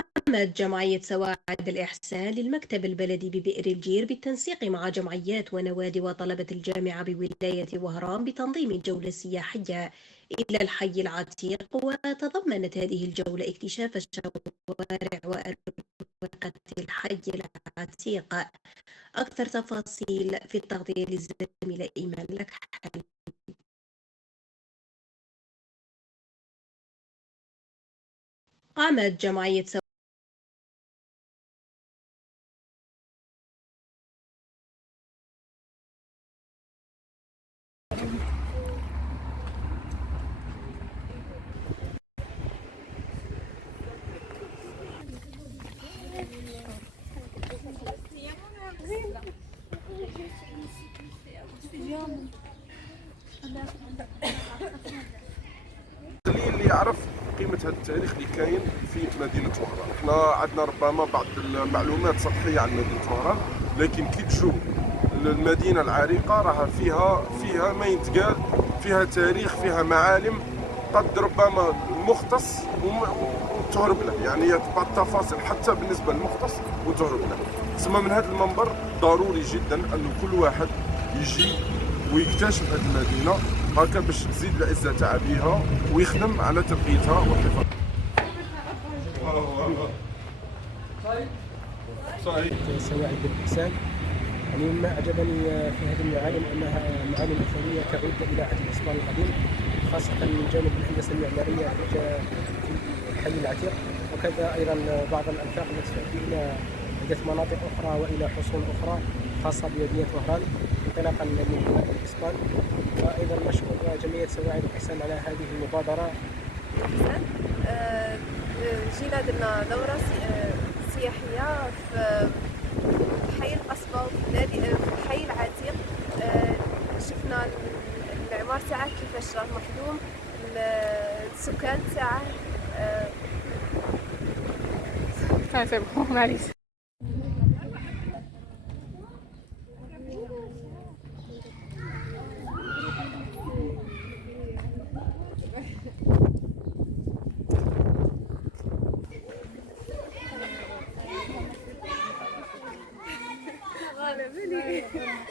قامت جمعية سواعد الإحسان للمكتب البلدي ببئر الجير بالتنسيق مع جمعيات ونوادي وطلبة الجامعة بولاية وهران بتنظيم جولة سياحية إلى الحي العتيق، وتضمنت هذه الجولة اكتشاف الشوارع وأروقة الحي العتيق. أكثر تفاصيل في التغطية للزميلة إيمان لك. قامت جمعية اللي يعرف قيمة هذا التاريخ اللي كاين في مدينة وهران. حنا عندنا ربما بعض المعلومات سطحية عن مدينة وهران، لكن كي تشوف المدينة العريقة راها فيها ما ينتقال، فيها تاريخ، فيها معالم قد ربما المختص وتهرب له، يعني بعض التفاصيل حتى بالنسبة للمختص وتهرب له. تسمى من هذا المنبر ضروري جدا أنه كل واحد يجي ويكتشف هذه المدينة هكا باش تزيد العزة تاع بها ويخدم على ترقيتها وحفاظها. صحيح. سواعد الإحسان، يعني مما أعجبني في هذه المعالم أنها معالم أثرية تعود إلى عهد الإسلام القديم، خاصة من جانب الهندسة المعمارية في الحي العتيق، وكذا أيضا بعض الآثار التي تؤدي إلى عدة مناطق أخرى وإلى حصون أخرى خاصة بمدينة وهران انطلاقا من بلاد الإسبان. وأيضا نشكر جمعية سواعد الإحسان على هذه المبادرة. جينا درنا دورة سياحية في حي القصبة وفي الحي العتيق. شفنا العمار تاعه كيفاش راه مخدوم، السكان تاعه. معليش. غالبا